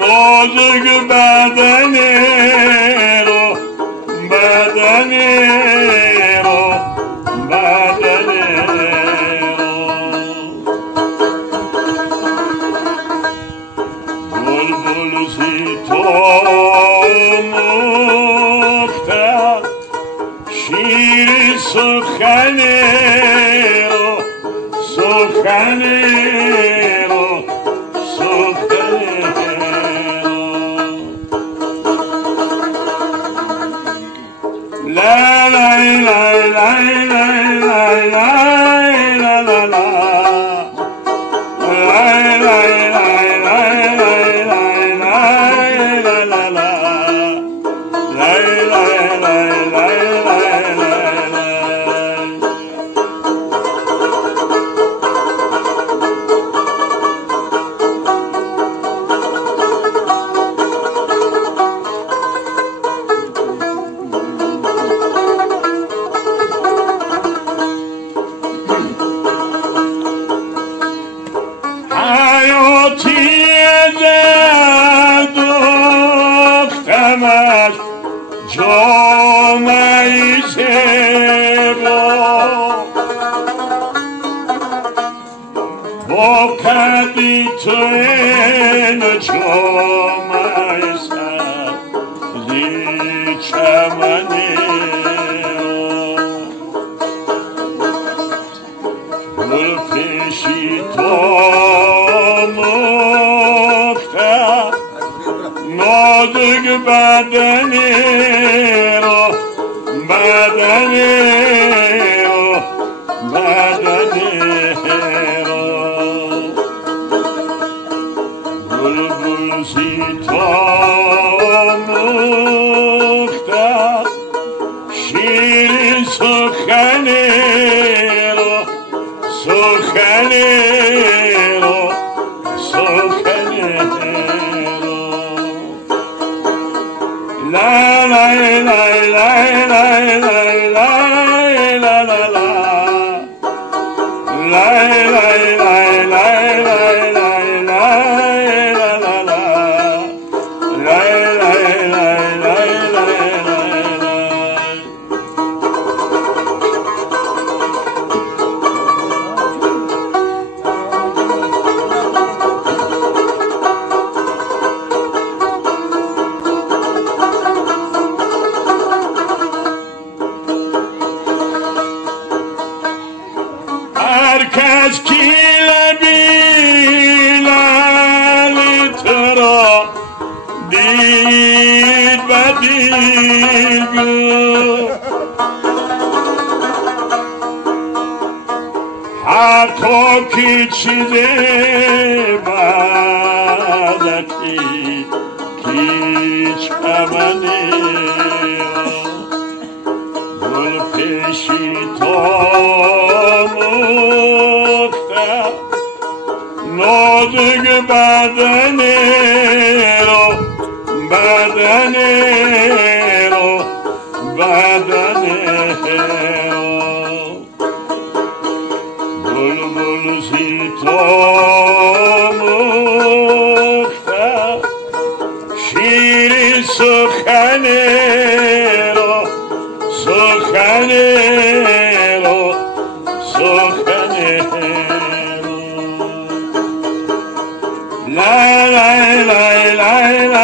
نازک بدنی رو بدنی رو بدنی رو بلبل سی تو مخته شیر سخنی رو سخنی رو سخنی رو لا لا لا لا لا لا لا لا لا جامعی با قدی تو این جامعی سبزی چمنی گل پیشی تو مخته نازک بدنی رو بدنی رو بدنی رو بلبل سی تو مخته شیر سخنی رو سخنی رو سخنی رو لا لا لا لا لا لا لا لا لا لا herkes kilebilir tıra dil ve dilgür hatta ki çizi bazaki hiç emeni gül peşi نازک بدنی رو بدنی رو بدنی رو بلبل سی تو مخته شیر سخنی رو سخنی رو سخنی La la la la la